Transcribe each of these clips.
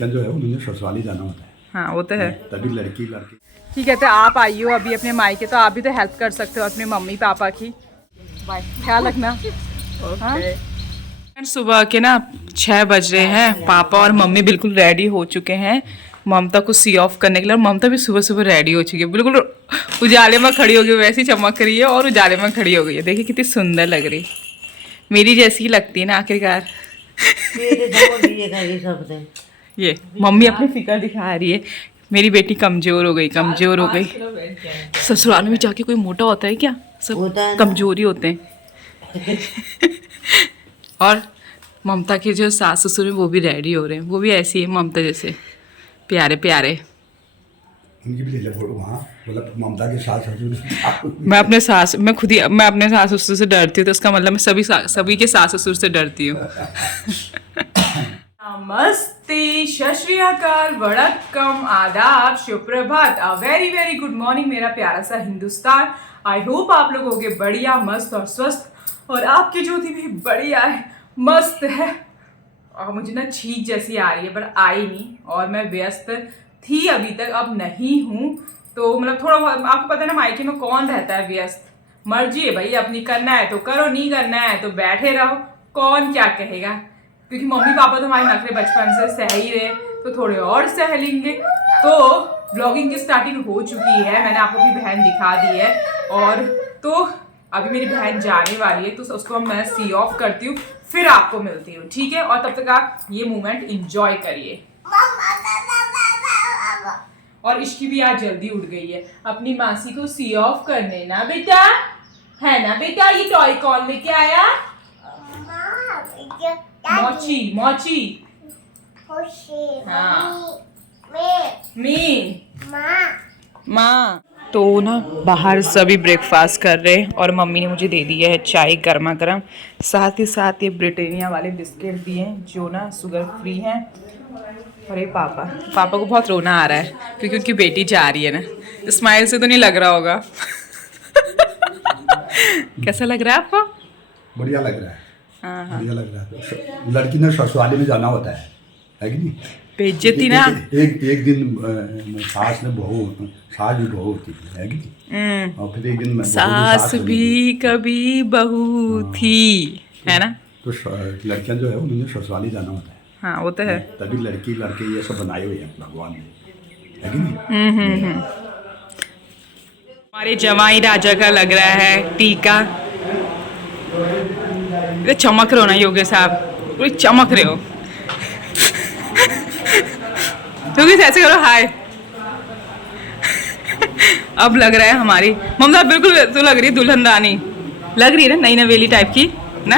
लड़कियां जो है उन्हें ससुराली जाना होता है। हाँ वो तो है। तभी लड़की ठीक है, तो आप आई हो अभी अपने मायके, तो आप भी तो हेल्प कर सकते हो अपने मम्मी पापा की। बाय, ख्याल रखना। सुबह के ना 6 बज रहे हैं, पापा और मम्मी बिल्कुल रेडी हो चुके हैं ममता को सी ऑफ करने के लिए। और ममता भी सुबह सुबह रेडी हो चुकी है, बिल्कुल उजाले में खड़ी हो गई, वैसी चमक रही है और उजाले में खड़ी हो गई है। देखिए कितनी सुंदर लग रही, मेरी जैसी ही लगती है ना आखिरकार। ये मम्मी अपनी फिक्र दिखा रही है, मेरी बेटी कमजोर हो गई, कमजोर हो गई। ससुराल में जाके कोई मोटा होता है क्या? सब कमजोरी होते हैं। और ममता के जो सास ससुर हैं वो भी रेडी हो रहे हैं, वो भी ऐसी है ममता जैसे, प्यारे प्यारे। उनकी भी ले लो वहाँ, मतलब ममता के सास ससुर। मैं अपने सास ससुर से डरती हूँ, तो उसका मतलब मैं सभी के सास ससुर से डरती हूँ। नमस्ते, सत श्री अकाल, वड़क्कम, आदाब, सुप्रभात, a very very good morning मेरा प्यारा सा हिंदुस्तान। आई होप आप लोग होंगे बढ़िया, मस्त और स्वस्थ, और आपकी ज्योति भी बढ़िया है, मस्त है। और मुझे ना छींक जैसी आ रही है पर आई नहीं, और मैं व्यस्त थी अभी तक, अब नहीं हूँ। तो मतलब थोड़ा बहुत, आपको पता है ना मायके में कौन रहता है व्यस्त, मर्जी है भाई अपनी, करना है तो करो, नहीं करना है तो बैठे रहो, कौन क्या कहेगा। क्योंकि मम्मी पापा तो हमारे नखरे बचपन से सह ही रहे, तो थोड़े और सह लेंगे। तो ब्लॉगिंग की स्टार्टिंग हो चुकी है, मैंने आपको अपनी बहन दिखा दी है, और तो अभी मेरी बहन जाने वाली है, तो उसको मैं सी ऑफ करती हूँ, फिर आपको मिलती हूँ, ठीक है? और तब तक आप ये मोमेंट इंजॉय करिए। और इश्की भी आज जल्दी उठ गई है अपनी मासी को सी ऑफ करने, ना बेटा, है ना बेटा? ये टॉय कौन लेके आया? मोची, मोची, हाँ, माँ। तो ना बाहर सभी ब्रेकफास्ट कर रहे हैं, और मम्मी ने मुझे दे दिया है चाय गर्मा गर्म, साथ ही साथ ये ब्रिटानिया वाले बिस्किट दिए हैं जो ना शुगर फ्री हैं। अरे पापा को बहुत रोना आ रहा है क्योंकि उनकी बेटी जा रही है ना। स्माइल से तो नहीं लग रहा होगा। कैसा लग रहा है आपको? बढ़िया लग रहा है। हाँ। बढ़िया लग रहा है। लड़की ने ससुराली में जाना होता है कि नहीं? बेइज्जती ना। एक दिन सास भी बहू होती है कि नहीं? और फिर एक दिन सास भी कभी बहू थी, है ना? तो लड़कियां जो है उन्हें ससुराली जाना होता है। हाँ वो तो है। तभी लड़की लड़के ये सब बनाए हुए हैं भगवान ने, है कि नहीं? हमारे जवाई राजा का लग रहा है टीका। ये चमक रहे हो ना योगेश साहब, पूरी चमक रहे हो। योगेश ऐसे करो, हाय। अब लग रहा है हमारी ममता बिल्कुल तो लग रही है दुल्हन रानी, लग रही है ना, नई नवेली टाइप की ना।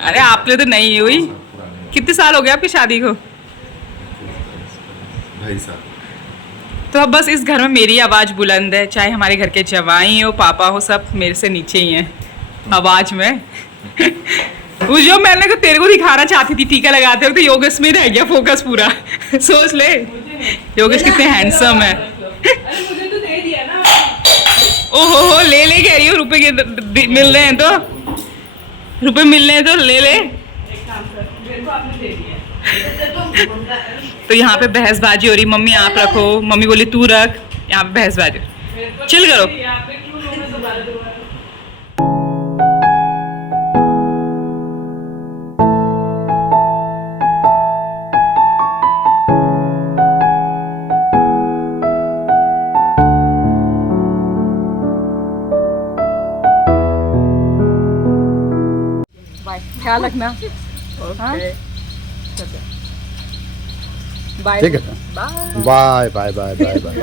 अरे आप लोग तो नहीं हुई, कितने साल हो गए आपकी शादी को? 2.5 साल। तो अब बस इस घर में मेरी आवाज़ बुलंद है, चाहे हमारे घर के जवाई हो, पापा हो, सब मेरे से नीचे ही हैं आवाज़ में। वो जो मैंने तेरे को दिखाना चाहती थी टीका लगाते वक्त, तो योगेश में रह गया फोकस पूरा। सोच ले योगेश कितने हैंडसम है। ओहो ले कह रही हो, रुपए मिल रहे हैं तो, रुपए मिल रहे हैं तो ले ले। तो यहाँ पे बहसबाजी हो रही, मम्मी आप रखो, मम्मी बोली तू रख, यहाँ पे बहसबाजी। चिल करो। ख्याल रखना। बाय। ठीक है, bye bye bye bye bye bye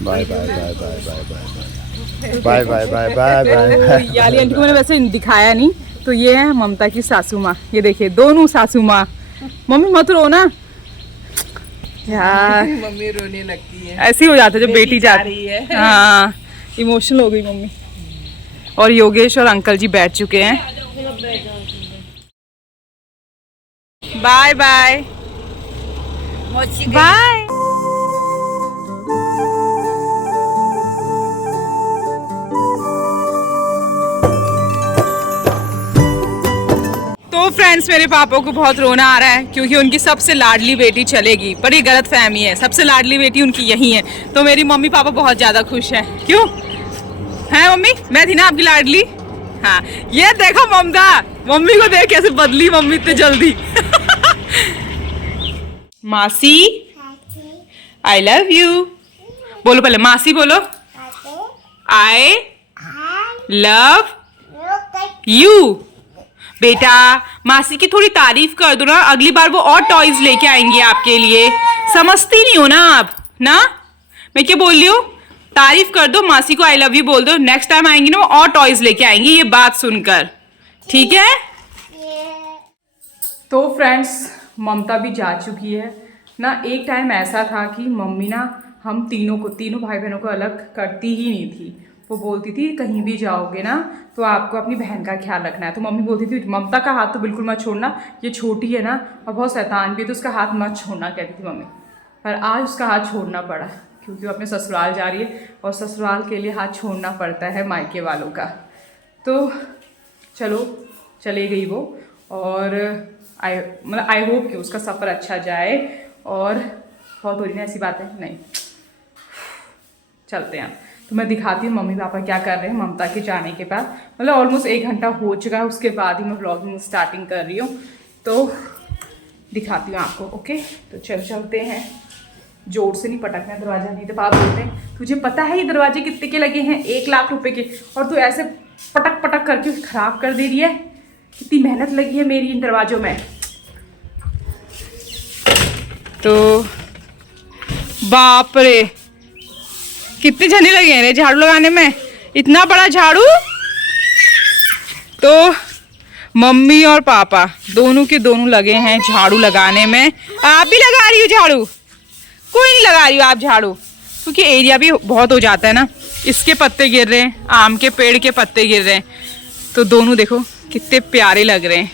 bye bye bye bye bye bye bye bye. याली आंटी को मैंने वैसे दिखाया नहीं, तो ये है ममता की सासू माँ, ये देखिए दोनों सासू माँ। मम्मी मत रो ना यार, मम्मी रोने लगती है, ऐसी हो जाता है जब बेटी जाती है। हाँ इमोशनल हो गई मम्मी। और योगेश और अंकल जी बैठ चुके हैं। Bye bye bye. तो फ्रेंड्स मेरे पापा को बहुत रोना आ रहा है क्योंकि उनकी सबसे लाडली बेटी चलेगी, पर ये गलत फहमी है, सबसे लाडली बेटी उनकी यही है। तो मेरी मम्मी पापा बहुत ज़्यादा खुश हैं। क्यों है मम्मी? मैं थी ना आपकी लाडली। हाँ, ये देखो ममता, मम्मी को देख कैसे बदली मम्मी इतनी जल्दी। मासी आई लव यू बोलो, पहले मासी बोलो। I love you. बेटा मासी की थोड़ी तारीफ कर दो ना, अगली बार वो और टॉयज लेके आएंगे आपके लिए। समझती नहीं हो ना आप ना, मैं क्या बोल रही हूँ? तारीफ कर दो मासी को, आई लव यू बोल दो। नेक्स्ट टाइम आएंगी ना वो और टॉयज लेके आएंगी, ये बात सुनकर, ठीक है? तो फ्रेंड्स ममता भी जा चुकी है ना। एक टाइम ऐसा था कि मम्मी ना हम तीनों भाई बहनों को अलग करती ही नहीं थी। वो बोलती थी कहीं भी जाओगे ना तो आपको अपनी बहन का ख्याल रखना है। तो मम्मी बोलती थी ममता का हाथ तो बिल्कुल मत छोड़ना, ये छोटी है ना और बहुत शैतान भी है, तो उसका हाथ मत छोड़ना, कहती थी मम्मी। पर आज उसका हाथ छोड़ना पड़ा क्योंकि वो अपने ससुराल जा रही है और ससुराल के लिए हाथ छोड़ना पड़ता है मायके वालों का। तो चलो चले गई वो, और आई होप कि उसका सफ़र अच्छा जाए। और बहुत हो रही है ऐसी बातें नहीं, चलते हैं। तो मैं दिखाती हूँ मम्मी पापा क्या कर रहे हैं ममता के जाने के बाद। मतलब ऑलमोस्ट 1 घंटा हो चुका है, उसके बाद ही मैं व्लॉगिंग स्टार्टिंग कर रही हूँ, तो दिखाती हूँ आपको। ओके तो चलते हैं। जोर से नहीं पटकना है दरवाज़ा, नहीं तो पापा बोलते हैं तुझे पता है ये दरवाजे कितने के लगे हैं? 1 लाख रुपए के, और तू ऐसे पटक पटक करके ख़राब कर दे रही है। कितनी मेहनत लगी है मेरी इन दरवाज़ों में। तो बाप रे कितने जने लगे हैं रे झाड़ू लगाने में, इतना बड़ा झाड़ू। तो मम्मी और पापा दोनों के दोनों लगे हैं झाड़ू लगाने में। आप भी लगा रही हो झाड़ू? कोई नहीं लगा रही हो आप झाड़ू, क्योंकि एरिया भी बहुत हो जाता है ना। इसके पत्ते गिर रहे हैं, आम के पेड़ के पत्ते गिर रहे हैं, तो दोनों देखो कितने प्यारे लग रहे हैं।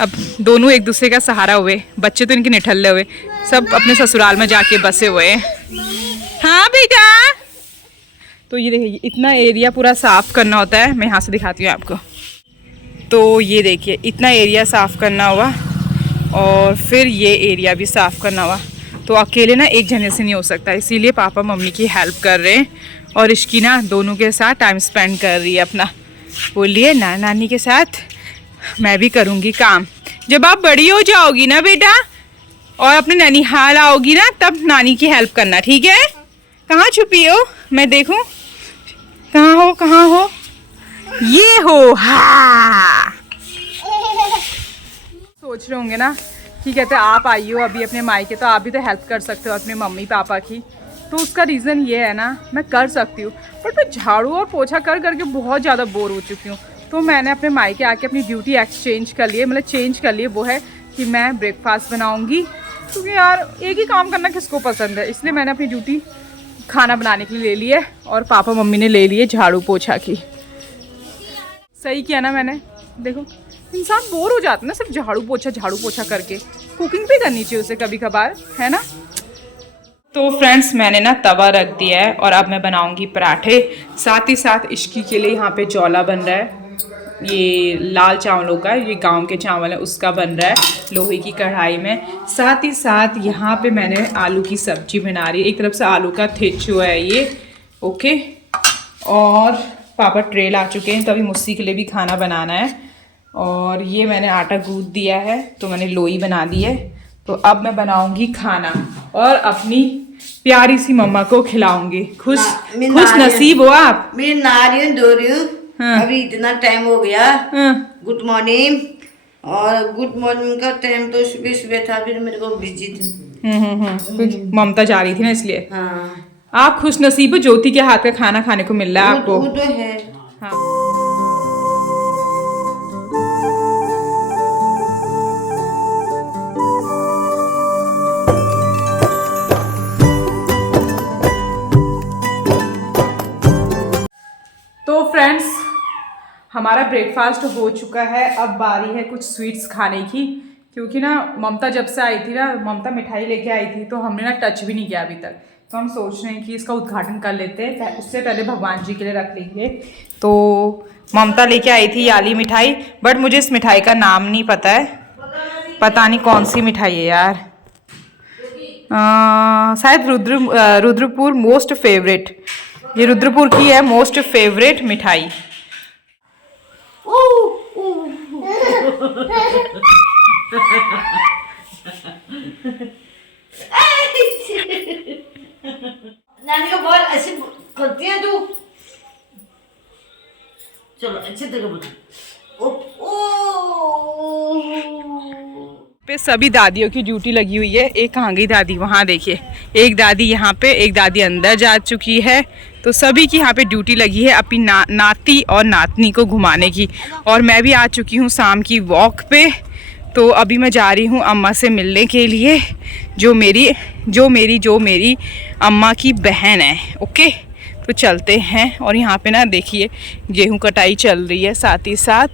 अब दोनों एक दूसरे का सहारा हुए, बच्चे तो इनके निठल्ले हुए, सब अपने ससुराल में जाके बसे हुए हैं। हाँ बेटा, तो ये देखिए इतना एरिया पूरा साफ करना होता है। मैं यहाँ से दिखाती हूँ आपको। तो ये देखिए इतना एरिया साफ करना हुआ और फिर ये एरिया भी साफ करना हुआ। तो अकेले ना एक जने से नहीं हो सकता, इसीलिए पापा मम्मी की हेल्प कर रहे हैं और इसकी ना दोनों के साथ टाइम स्पेंड कर रही है अपना। बोलिए नानी के साथ मैं भी करूँगी काम। जब आप बड़ी हो जाओगी ना बेटा और अपने ननिहाल आओगी ना, तब नानी की हेल्प करना, ठीक है? कहाँ छुपी हो, मैं देखूं कहाँ हो? ये हो। हाँ सोच रहे होंगे ना कि कहते आप आई हो अभी अपने मायके, तो आप भी तो हेल्प कर सकते हो अपने मम्मी पापा की। तो उसका रीज़न ये है ना, मैं कर सकती हूँ बट मैं झाड़ू और पोछा कर करके बहुत ज़्यादा बोर हो चुकी हूँ। तो मैंने अपने मायके आके अपनी ड्यूटी एक्सचेंज कर लिए, मतलब चेंज कर लिए। वो है कि मैं ब्रेकफास्ट बनाऊँगी, क्योंकि यार एक ही काम करना किसको पसंद है। इसलिए मैंने अपनी ड्यूटी खाना बनाने के लिए ले ली है और पापा मम्मी ने ले लिए झाड़ू पोछा की। सही किया ना मैंने? देखो इंसान बोर हो जाता है ना सिर्फ झाड़ू पोछा करके, कुकिंग भी करनी चाहिए उसे कभी कभार, है ना? तो फ्रेंड्स मैंने ना तवा रख दिया है और अब मैं बनाऊंगी पराठे। साथ ही साथ इश्की के लिए यहाँ पे चौला बन रहा है, ये लाल चावलों का, ये गांव के चावल है उसका बन रहा है लोहे की कढ़ाई में। साथ ही साथ यहाँ पे मैंने आलू की सब्जी बना रही है, एक तरफ से आलू का थिचू है ये। ओके, और पापा ट्रे ला चुके हैं, तो अभी मुस्सी के लिए भी खाना बनाना है। और ये मैंने आटा गूंथ दिया है, तो मैंने लोई बना दी है। तो अब मैं बनाऊंगी खाना और अपनी प्यारी सी मम्मा को खिलाऊंगी। खुश नसीब हो आप। मैं नारियल धो रही हूँ। हाँ। अभी इतना टाइम हो गया। हाँ। Good morning. और गुड मॉर्निंग का टाइम तो सुबह सुबह था, फिर मेरे को बिजी थी। ममता जा रही थी ना इसलिए। हाँ। आप खुश नसीब हो, ज्योति के हाथ का खाना खाने को मिल रहा है आपको। वो तो है। हाँ। तो फ्रेंड्स हमारा ब्रेकफास्ट हो चुका है, अब बारी है कुछ स्वीट्स खाने की। क्योंकि ना ममता जब से आई थी ना, ममता मिठाई लेके आई थी तो हमने ना टच भी नहीं किया अभी तक। तो हम सोच रहे हैं कि इसका उद्घाटन कर लेते हैं, उससे पहले भगवान जी के लिए रख लेंगे। तो ममता लेके आई थी याली मिठाई, बट मुझे इस मिठाई का नाम नहीं पता है, पता नहीं कौन सी मिठाई है यार। शायद रुद्रपुर मोस्ट फेवरेट, ये रुद्रपुर की है मोस्ट फेवरेट मिठाई। नानी को बहुत ऐसे करती है तू। चलो अच्छे तरह बोलो। पे सभी दादियों की ड्यूटी लगी हुई है। एक कहाँ गई दादी, वहाँ देखिए, एक दादी यहाँ पे, एक दादी अंदर जा चुकी है। तो सभी की यहाँ पे ड्यूटी लगी है अपनी नाती और नातनी को घुमाने की। और मैं भी आ चुकी हूँ शाम की वॉक पे। तो अभी मैं जा रही हूँ अम्मा से मिलने के लिए, जो मेरी अम्मा की बहन है। ओके, तो चलते हैं। और यहाँ पे ना देखिए गेहूं कटाई चल रही है, साथ ही साथ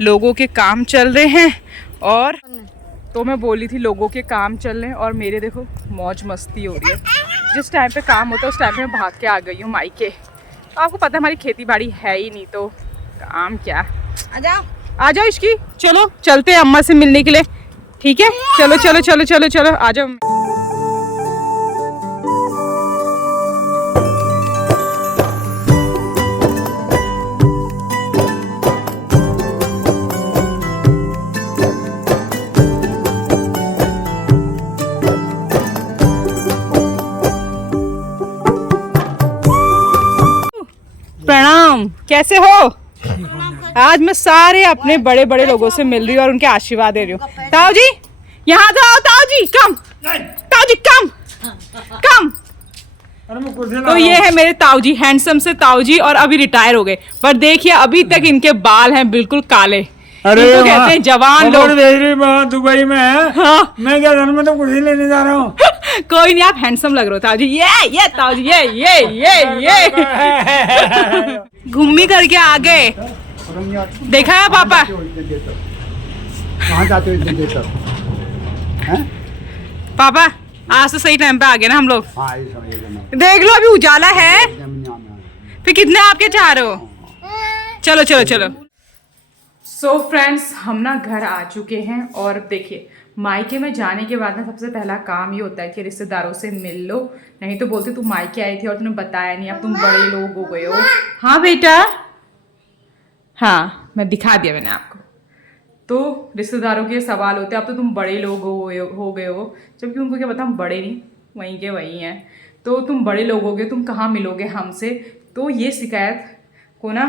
लोगों के काम चल रहे हैं। और तो मैं बोली थी लोगों के काम चल रहे हैं और मेरे देखो मौज मस्ती हो रही है। जिस टाइम पे काम होता है उस टाइम पे मैं भाग के आ गई हूँ मायके। तो आपको पता है हमारी खेती बाड़ी है ही नहीं, तो काम क्या। आ जाओ इसकी, चलो चलते हैं अम्मा से मिलने के लिए। ठीक है, चलो चलो चलो चलो चलो आ जाओ। प्रणाम, कैसे हो? आज मैं सारे अपने बड़े बड़े लोगों से मिल रही हूँ और उनके आशीर्वाद दे रही हूँ। ताऊ जी यहाँ तो आओ, ताऊ जी कम, ताऊ जी कम कम। तो ये है मेरे ताऊ जी, हैंडसम से ताऊ जी, और अभी रिटायर हो गए। पर देखिए अभी तक इनके बाल हैं बिल्कुल काले। अरे कहते हैं जवान लोग। दुबई में है। हाँ। मैं क्या घर में तो कुर्सी लेने जा रहा हूँ। कोई नहीं, आप हैंडसम लग रहे हो ताऊ जी। ये ताऊ जी, ये घूमी करके आ गए। देखा है पापा? कहाँ जाते हो इतनी देर तक? हैं? पापा आज तो सही टाइम पे आ गए ना हम लोग। हाँ, ये समझ गया। देख लो अभी उजाला है, फिर कितने आपके चाह रहे हो? चलो चलो चलो। सो फ्रेंड्स, हम ना घर आ चुके हैं। और देखिए मायके में जाने के बाद ना सबसे पहला काम ये होता है कि रिश्तेदारों से मिल लो। नहीं तो बोलते तुम मायके आई थी और तुमने बताया नहीं, अब तुम बड़े लोग हो गए हो। हाँ बेटा, हाँ मैं दिखा दिया मैंने आपको। तो रिश्तेदारों के सवाल होते हैं, अब तो तुम बड़े लोग हो गए हो, जबकि उनको क्या पता हम बड़े नहीं, वहीं के वहीं हैं। तो तुम बड़े लोग हो गए, तुम कहाँ मिलोगे हमसे। तो ये शिकायत को ना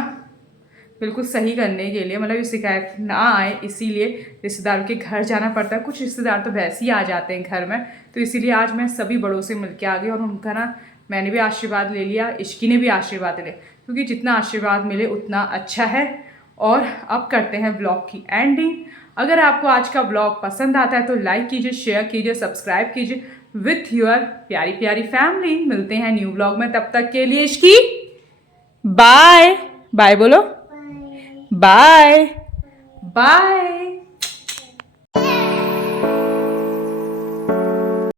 बिल्कुल सही करने के लिए, मतलब ये शिकायत ना आए इसीलिए रिश्तेदारों के घर जाना पड़ता है। कुछ रिश्तेदार तो वैसे ही आ जाते हैं घर में, तो इसीलिए आज मैं सभी बड़ों से मिल के आ गई। और उनका ना मैंने भी आशीर्वाद ले लिया, इश्की ने भी आशीर्वाद ले, क्योंकि जितना आशीर्वाद मिले उतना अच्छा है। और अब करते हैं ब्लॉग की एंडिंग। अगर आपको आज का ब्लॉग पसंद आता है तो लाइक कीजिए, शेयर कीजिए, सब्सक्राइब कीजिए विथ योर प्यारी प्यारी फैमिली। मिलते हैं न्यू ब्लॉग में, तब तक के लिए इश्की बाय बाय बोलो, बाय बाय।